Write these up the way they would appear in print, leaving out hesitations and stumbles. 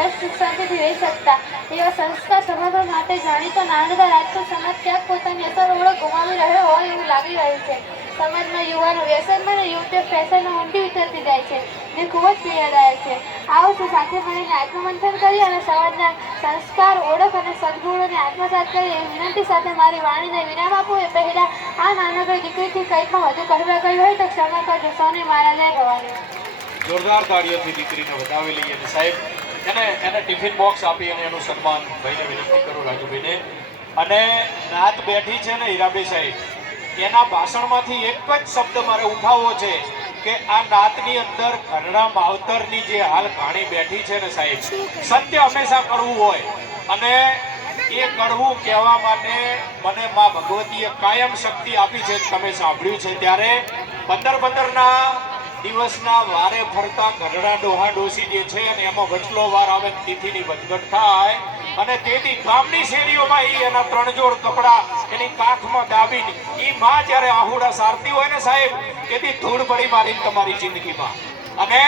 વ્યવસ્થિત શાંતિથી રહી શકતા. એવા સંસ્કાર સમાધાન માટે જાણીતા નાનડા રાજપૂત સમાજ ક્યાંક પોતાની અસર ઓળખ ગુમાવી રહ્યો હોય એવું લાગી રહ્યું છે. સમાજમાં યુવાનો વ્યસનમાં અને યુવતીઓ ફેશનમાં ઊંડી ઉતરતી જાય છે, જે ખૂબ જ પીડાદાયક છે. આવો તો સાથે મળીને આત્મમંથન કરી અને સમાજના સંસ્કાર, ઓળખ અને સદગુણોને આત્મસાત કરી એવી વિનંતી સાથે મારી વાણીને વિરામ આપું એ પહેલા આ નાનકડી દીકરીથી કંઈ પણ વધુ કહેવા ગયું હોય તો ક્ષમા કરજો. સૌને મારા જય ભવાની. જોરદાર તાળીઓથી દીકરીને વધાવી લઈએ. અને સાહેબ એને ટિફિન બોક્સ આપી અને એનું સન્માન ભાઈને વિનંતી કરું, રાજુભાઈને. અને નાત બેઠી છે ને હીરાભાઈ સાહેબ, એના ભાષણમાંથી એક જ શબ્દ મારે ઉઠાવવો છે કે આ નાતની અંદર ઘરડા માવતરની જે હાલ ઘાણી બેઠી છે ને સાહેબ, સત્ય હંમેશા કરવું હોય અને એ કરવું કહેવા માટે મને મા ભગવતીએ કાયમ શક્તિ આપી છે. તમે સાંભળ્યું છે ત્યારે 15 દિવસના વારે ફરતા ઘરડા ડોહા ડોસી જે છે અને એમાં વચલો વાર આવે તિથિની વધઘટ થાય અને તેથી ગામની શેરીઓમાં એના 3 જોડ કપડા એની કાખમાં દાબીને એ માં જ્યારે આહુડા સારતી હોય ને સાહેબ, તેથી ધૂળ પડી મારીને તમારી જિંદગીમાં. અને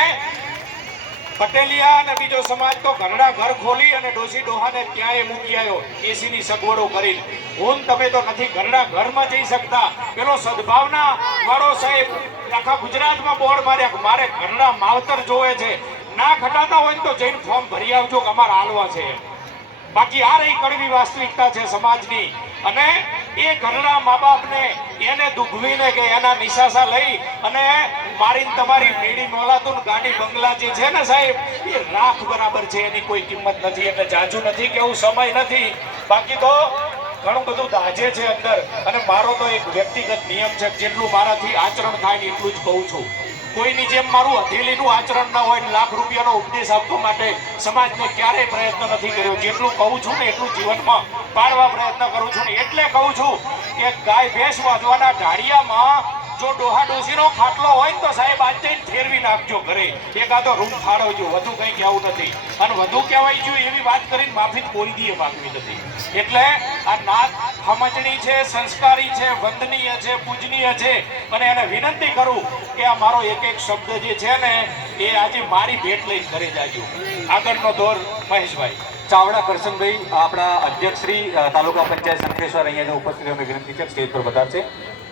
પટેલિયા અને બીજો સમાજ તો ઘરડા ઘર ખોલી અને ડોસી ડોહાને ક્યાંય મૂકી આવ્યો એસીની સગવડો કરીને. હું તમે તો નથી ઘરડા ઘરમાં જઈ શકતા. પેલો સદભાવના વાળો સાહેબ આખા ગુજરાતમાં બોર્ડ માર્યા, મારે ઘરડા માવતર જોવે છે. ના ઘટાતા હોય તો જઈને ફોર્મ ભરી આવજો કે અમારે હાલવા છે. બાકી આ રહી કડવી વાસ્તવિકતા છે સમાજની. અને એ ઘરના મા બાપને એને દુખવીને કે એના નિશાસા લઈ અને મારીને તમારી મેળી મોલાતું ગાડી બંગલા જે છે ને સાહેબ, એ રાખ બરાબર છે, એની કોઈ કિંમત નથી. એટલે જાજુ નથી કેવું, સમય નથી. બાકી તો ઘણું બધું દાજે છે અંદર. અને મારો તો એક વ્યક્તિગત નિયમ છે, જેટલું મારાથી આચરણ થાય ને એટલું જ કહું છું. કોઈની જેમ મારું હથેલીનું આચરણ ના હોય. લાખ રૂપિયાનો ઉપદેશ આપવા માટે સમાજને ક્યારેય પ્રયત્ન નથી કર્યો. જેટલું કહું છું ને એટલું જીવનમાં પાડવા પ્રયત્ન કરું છું ને એટલે કહું છું કે ગાય ભેંસ વાંધવાના ઢાળિયામાં જો ડોહા ડોસીનો ખાટલો હોય તો સાહેબ આજે ફેરવી નાખજો ઘરે, એકાદો રૂમ ફાળવજો. વધુ કંઈ કહેવું નથી. અને વધુ કહેવાય જોઈએ એવી વાત કરીને માફી કોઈ દીએ માગવી નથી. એટલે આ નાત સમજણી છે, સંસ્કારી છે, વંદનીય છે, પૂજનીય છે. અને એને વિનંતી કરું કે આ મારો એક એક શબ્દ જે છે ને એ આજે મારી ભેટ લઈને ઘરે જાજો. આગળનો દોર મહેશભાઈ ચાવડા કરશનભાઈ, આપણા અધ્યક્ષ શ્રી તાલુકા પંચાયત શંખેશ્વર અહીંયા ઉપસ્થિત અમે વિનંતી છે સ્ટેજ પર પધારશે.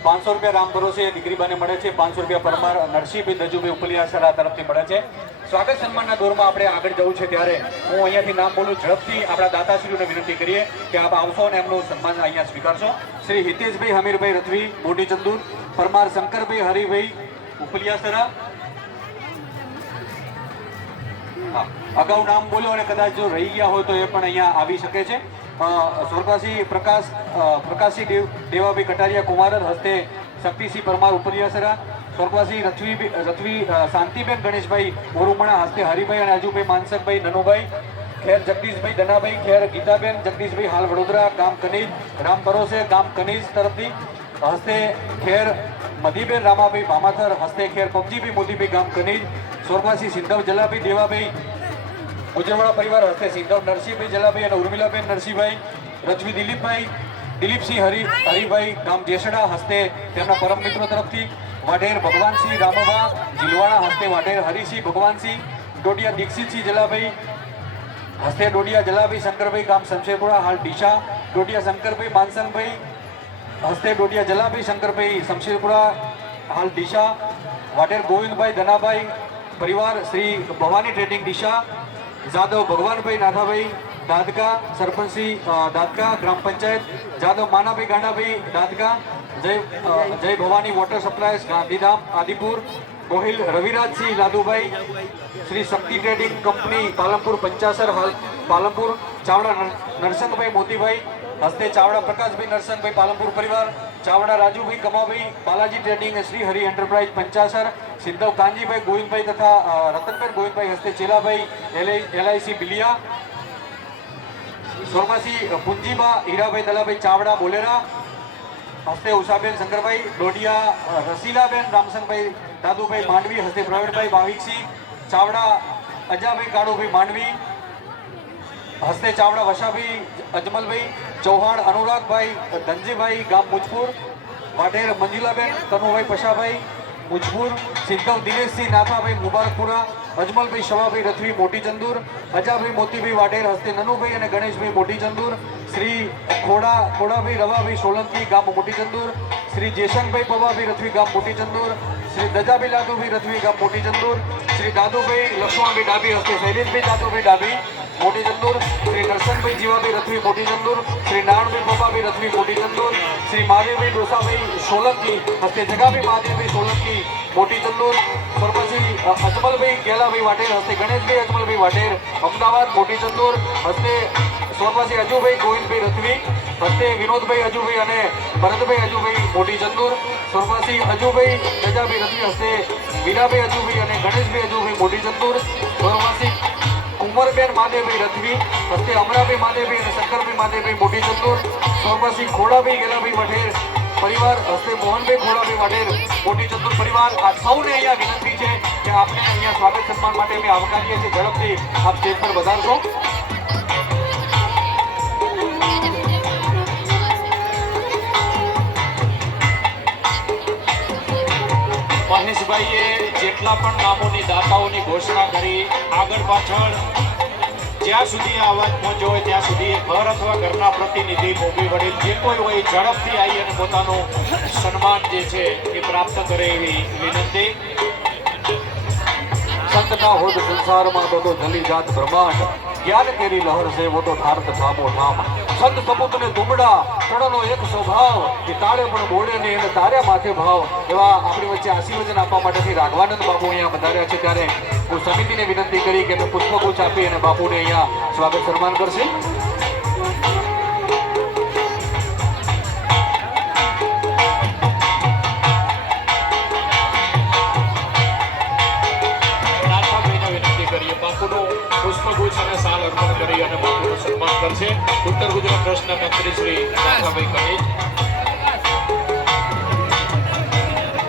500 રૂપિયા રામ ભરોસે દીકરીબાને મળે છે. 500 રૂપિયા પરમાર નરસિંહભાઈ દજુભાઈ ઉપલિયાસરા તરફથી મળે છે. સ્વાગત સન્માનના દોરમાં આપણે આગળ જવું છે ત્યારે હું અહીંયાથી નામ બોલું, ઝડપથી આપણા દાતાશ્રીઓને વિનંતી કરીએ કે આપ આવશો અને એમનું સન્માન અહીંયા સ્વીકારશો. શ્રી હિતેશભાઈ હમીરભાઈ રથવી મોટી ચંદુર, પરમાર શંકરભાઈ હરિભાઈ ઉપલિયાસરા. હા, અગાઉ નામ બોલ્યો અને કદાચ જો રહી ગયા હોય તો એ પણ અહીંયા આવી શકે છે. સ્વર્ગવાસી પ્રકાશસિંહ દેવાભાઈ કટારિયા કુમારર હસ્તે શક્તિસિંહ પરમાર ઉપલિયાસરા. સ્વર્ગવાસી રથવી શાંતિબેન ગણેશભાઈ ઓરુમણા હસ્તે હરિભાઈ અને અજુભાઈ માનસકભાઈ નનુભાઈ ખેર, જગદીશભાઈ દનાભાઈ ખેર, ગીતાબેન જગદીશભાઈ હાલ વડોદરા ગામ કનીજ રામ ભરોસે ગામ કનીજ તરફથી હસ્તે ખેર, મધીબેન રામાભાઈ ભામાથર હસ્તે ખેર, પબજીભાઈ મોદીભાઈ ગામ કનીજ. સ્વર્ગવાસી સિંધવ જલાભાઈ દેવાભાઈ ઉજરવાડા પરિવાર હસ્તે સિંધવ નરસિંહભાઈ જલાભાઈ અને ઉર્મિલાબેન નરસિંહભાઈ. રજવી દિલીપસિંહ હરિભાઈ ગામ જેસડા હસ્તે તેમના પરમ મિત્રો તરફથી. વાઢેર ભગવાનસિંહ રામોબા જીલવાડા હસ્તે વાઢેર હરિસિંહ ભગવાનસિંહ. ડોડિયા દીક્ષિતસિંહ જલાભાઈ હસ્તે ડોડિયા જલાભાઈ શંકરભાઈ ગામ શમશેરપુરા હાલ ડીશા. ડોડિયા શંકરભાઈ માનસંગભાઈ હસ્તે ડોડિયા જલાભાઈ શંકરભાઈ શમશેરપુરા હાલ ડીશા. વાઢેર ગોવિંદભાઈ ધનાભાઈ પરિવાર શ્રી ભવાની ટ્રેડિંગ ડીશા. જાદવ ભગવાનભાઈ નાથાભાઈ દાદકા સરપંચશ્રી દાદકા ગ્રામ પંચાયત. જાદવ માનાભાઈ ગાંડાભાઈ દાદકા. જય ભવાની વોટર સપ્લાયર્સ ગાંધીધામ આદિપુર. ગોહિલ રવિરાજસિંહ લાદુભાઈ શ્રી શક્તિ ટ્રેડિંગ કંપની પાલનપુર પંચાસર હાલ પાલનપુર. ચાવડા નરસંગભાઈ મોતીભાઈ હસ્તે ચાવડા પ્રકાશભાઈ નરસંગભાઈ પાલનપુર પરિવાર. Chavda Rajubhai Kamabhai Balaji trading Shri Hari enterprise Panchasar. સિદ્ધવ કાનજીભાઈ ગોવિંદભાઈ તથા રતનભાઈ ગોવિંદભાઈ હસ્તે ચેલાભાઈ LIC બિલિયા. સ્વર્ગવાસી પુંજીબા હીરાભાઈ દલાભાઈ ચાવડા બોલેરા હસ્તે ઉષાબેન શંકરભાઈ. ડોડિયા રસીલાબેન રામસંગભાઈ દાદુભાઈ માંડવી હસ્તે પ્રવીણભાઈ ભાવિકસિંહ. ચાવડા અજાભાઈ કાળુભાઈ માંડવી હસ્તે ચાવડા વસાભાઈ અજમલભાઈ ચૌહાણ અનુરાગભાઈ ધનજીભાઈ ગામ મુજપુર. વાઢેર મંજુલાબેન કનુભાઈ પશાભાઈ મુજપુર. સિદ્ધવ દિનેશસિંહ નાથાભાઈ મુબારકપુરા અજમલભાઈ શવાભાઈ રથવી મોટી ચંદુર, અજાભાઈ મોતીભાઈ વાઢેર હસ્તે નનુભાઈ અને ગણેશભાઈ મોટી ચંદુર, શ્રી ખોડાભાઈ રવાભાઈ સોલંકી ગામ મોટી ચંદુર, શ્રી જેસંગભાઈ પવાભાઈ રથવી ગામ મોટી ચંદુર, શ્રી દજાભાઈ લાદુભાઈ રથવી ગામ મોટી ચંદુર, શ્રી દાદુભાઈ લક્ષ્મણભાઈ ડાબી હસ્તે શૈલેષભાઈ દાદુભાઈ ડાબી મોટી ચંદુર, શ્રી નરસનભાઈ જીવાભાઈ રથવી મોટી ચંદુર, શ્રી નારણભાઈ પપ્પાભાઈ રથવી મોટી ચંદુર, શ્રી મહાદેવભાઈ ડોસાભાઈ સોલંકી હસ્તે જગાભાઈ મહાદેવભાઈ સોલંકી મોટી ચંદુર, સ્વર્ગસ્થી અજમલભાઈ ગેલાભાઈ વાઢેર હસ્તે ગણેશભાઈ અજમલભાઈ વાઢેર અમદાવાદ મોટી ચંદુર, હસ્તે સ્વર્ગસ્થી અજુભાઈ ગોવિંદભાઈ રથવી હસ્તે વિનોદભાઈ અજુભાઈ અને ભરતભાઈ અજુભાઈ મોટી ચંદુર, સ્વર્ગસ્થી અજુભાઈ દજાભાઈ રથવી હસ્તે વીરાભાઈ અજુભાઈ અને ગણેશભાઈ અજુભાઈ મોટી ચંદુર, સ્વર્ગસ્થી ઉમરબેન મહાદેવભાઈ રથવી હસ્તે અમરાભાઈ મહાદેવભાઈ અને શંકરભાઈ મહાદેવભાઈ મોટી ચંદુર, સ્વર્ગસ્થી ખોડાભાઈ ગેલાભાઈ વાઢેર પરિવાર હસ્તે મોહનભાઈ ખોડાભાઈ વાઢેર મોટી ચંદુર પરિવાર. આ સૌને અહીંયા વિનંતી છે કે આપણે અહીંયા સ્વાગત સન્માન માટે અમે આવકારીએ છીએ. ઝડપથી આપ સ્ટેજ પર વધારશો. મહેશભાઈએ જેટલા પણ નામોની દાતાઓની ઘોષણા કરી, આગળ પાછળ જ્યાં સુધી આ અવાજ પહોંચ્યો હોય ત્યાં સુધી ઘર અથવા ઘરના પ્રતિનિધિ મોભી વડીલ જે કોઈ હોય ઝડપથી આવી અને પોતાનું સન્માન જે છે એ પ્રાપ્ત કરે એવી વિનંતી. સંતના હોદ સંસારમાં તો જલી જાત બ્રહ્માંડ, જ્ઞાન કેરી લહર છે વો તો ઠારત ઠામો ઠામ. સંત સપૂત ને તુમડા ત્રણનો એક સ્વભાવ, એ તાળે પણ બોલે ને એને તારે માથે ભાવ. એવા આપણી વચ્ચે આશીર્વચન આપવા માટેથી રાઘવાનંદ બાપુ અહીંયા વધાર્યા છે, ત્યારે હું સમિતિને વિનંતી કરી કે પુષ્પગુચ્છ આપી અને બાપુને અહીંયા સ્વાગત સન્માન કરશે. પુષ્પગુચ્છ અને સાલ અર્પણ કરી અને બાપુનું સન્માન કરશે. ઉત્તર ગુજરાત ટ્રસ્ટના મંત્રી શ્રી નાથાભાઈ કનેજ.